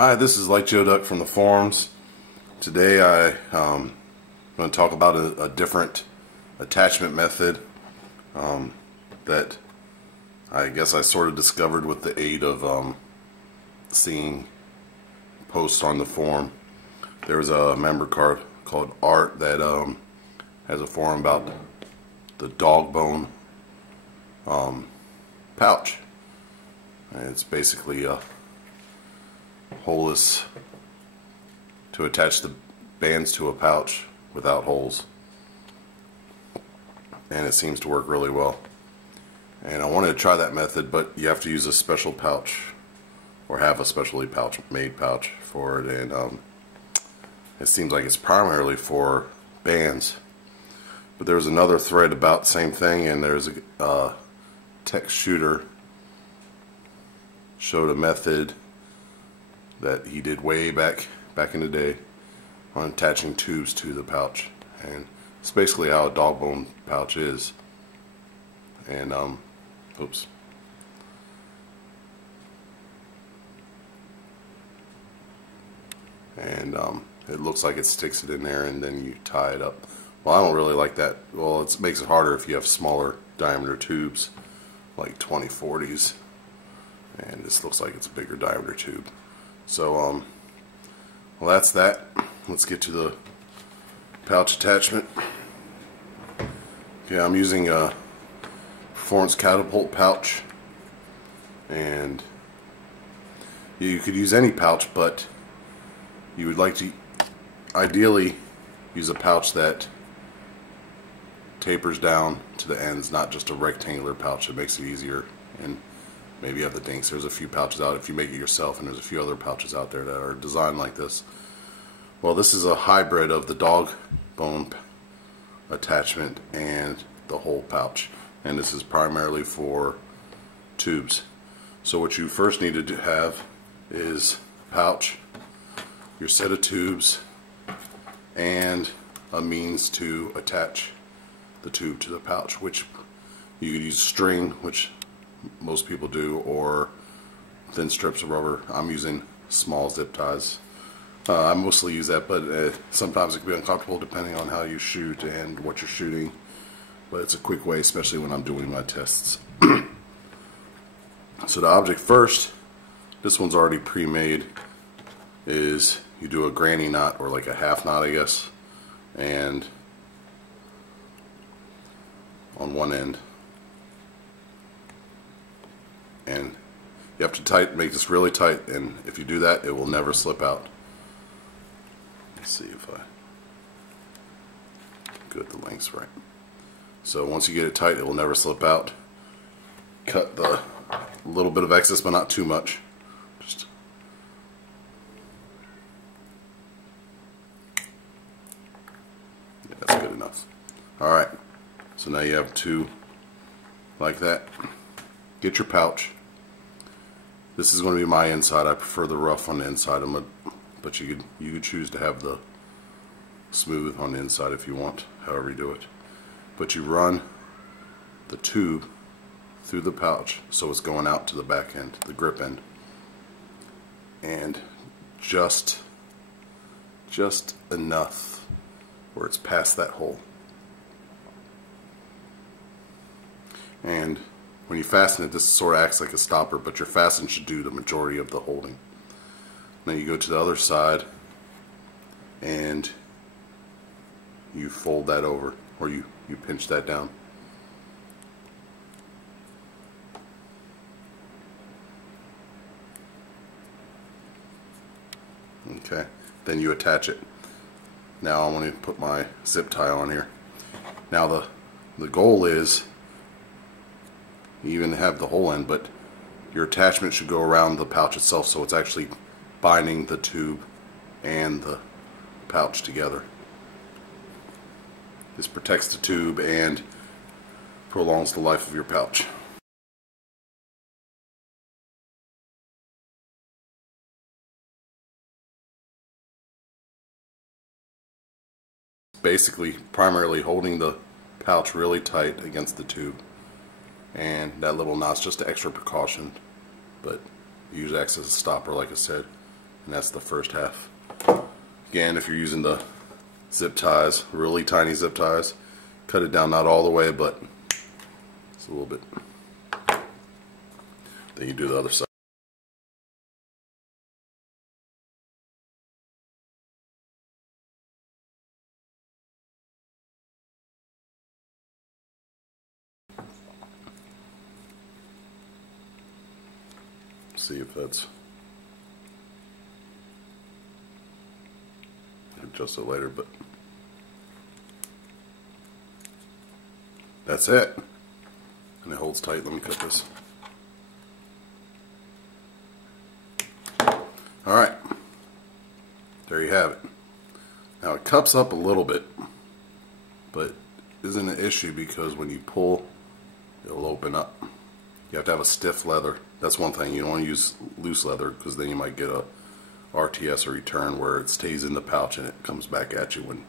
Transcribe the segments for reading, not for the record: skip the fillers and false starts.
Hi, this is Like Joe Duck from the forums. Today I'm going to talk about a different attachment method that I guess I sort of discovered with the aid of seeing posts on the forum. There's a member card called Art that has a forum about the dog bone pouch. And it's basically a holeless to attach the bands to a pouch without holes, and it seems to work really well. And I wanted to try that method, but you have to use a special pouch or have a specially made pouch for it, and it seems like it's primarily for bands. But there's another thread about the same thing, and there's a tech shooter showed a method that he did way back in the day on attaching tubes to the pouch, and it's basically how a dog bone pouch is. And oops, and it looks like it sticks it in there, and then you tie it up. Well, I don't really like that. Well, it makes it harder if you have smaller diameter tubes like 2040s, and this looks like it's a bigger diameter tube. So well, that's that. Let's get to the pouch attachment. Okay, I'm using a Performance Catapult pouch, and you could use any pouch, but you would like to ideally use a pouch that tapers down to the ends, not just a rectangular pouch. It makes it easier. And maybe you have the dinks. There's a few pouches out if you make it yourself, and there's a few other pouches out there that are designed like this. Well, this is a hybrid of the dog bone attachment and the whole pouch, and this is primarily for tubes. So what you first need to have is a pouch, your set of tubes, and a means to attach the tube to the pouch, which you could use string, which most people do, or thin strips of rubber. I'm using small zip ties. I mostly use that, but sometimes it can be uncomfortable depending on how you shoot and what you're shooting. But it's a quick way, especially when I'm doing my tests. So the object first, this one's already pre-made, is you do a granny knot, or like a half knot, I guess, and on one end. And you have to make this really tight, and if you do that, it will never slip out. Let's see if I get the lengths right. So once you get it tight, it will never slip out. Cut the little bit of excess, but not too much. Just yeah, that's good enough. Alright, so now you have two like that. Get your pouch. This is going to be my inside. I prefer the rough on the inside, but you could choose to have the smooth on the inside if you want, however you do it. But you run the tube through the pouch so it's going out to the back end, the grip end, and just enough where it's past that hole. And when you fasten it, this sort of acts like a stopper, but your fasten should do the majority of the holding. Now you go to the other side and you fold that over, or you pinch that down. Okay, then you attach it. Now I want to put my zip tie on here. Now the goal is you even have the whole end, but your attachment should go around the pouch itself, so it's actually binding the tube and the pouch together. This protects the tube and prolongs the life of your pouch. Basically, primarily holding the pouch really tight against the tube, and that little knot's just an extra precaution, but usually acts as a stopper, like I said. and that's the first half. Again, if you're using the zip ties, really tiny zip ties, cut it down not all the way, but it's a little bit. Then you do the other side. See if that's, adjust it later, but that's it. And it holds tight. Let me cut this. Alright, there you have it. Now it cups up a little bit, but isn't an issue because when you pull, it'll open up. You have to have a stiff leather. That's one thing. You don't want to use loose leather because then you might get a RTS or return where it stays in the pouch and it comes back at you when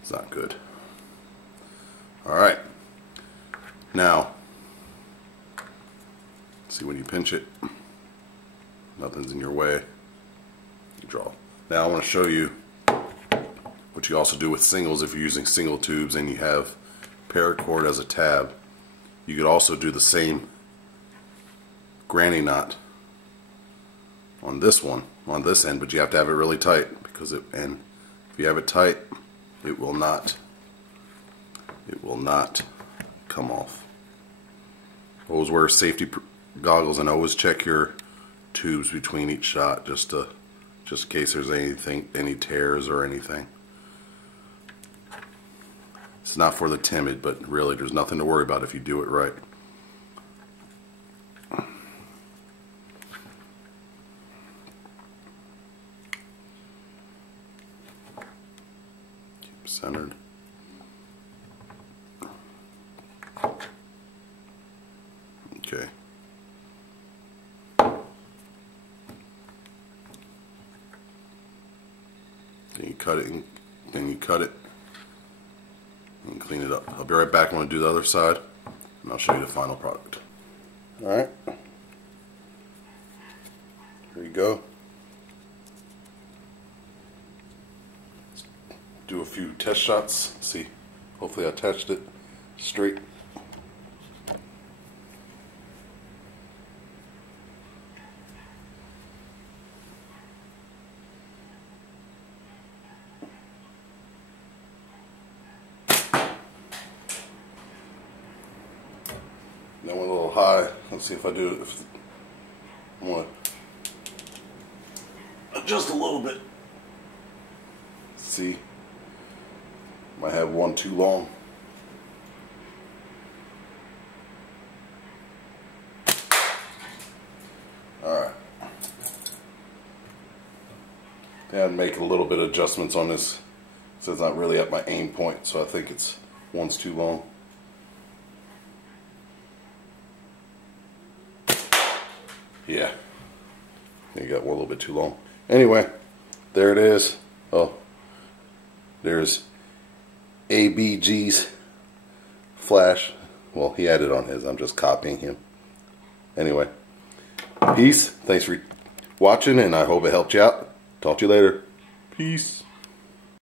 it's not good. Alright. Now, see when you pinch it, nothing's in your way. You draw. Now I want to show you what you also do with singles if you're using single tubes and you have paracord as a tab. You could also do the same granny knot on this one, on this end, but you have to have it really tight because if you have it tight, it will not come off. Always wear safety goggles and always check your tubes between each shot just in case there's any tears or anything. It's not for the timid, but really there's nothing to worry about if you do it right. Keep centered. Okay. Then you cut it and clean it up. I'll be right back when I do the other side, and I'll show you the final product. Alright, here you go. Let's do a few test shots. See, hopefully I attached it straight. That went a little high. Let's see if I do it. I want to adjust a little bit. See, might have one too long. Alright. I had to make a little bit of adjustments on this, so it's not really at my aim point, so I think one's too long. Yeah, you got one a little bit too long. Anyway, there it is. Oh, there's ABG's flash. Well, he had it on his. I'm just copying him. Anyway, peace. Thanks for watching, and I hope it helped you out. Talk to you later. Peace.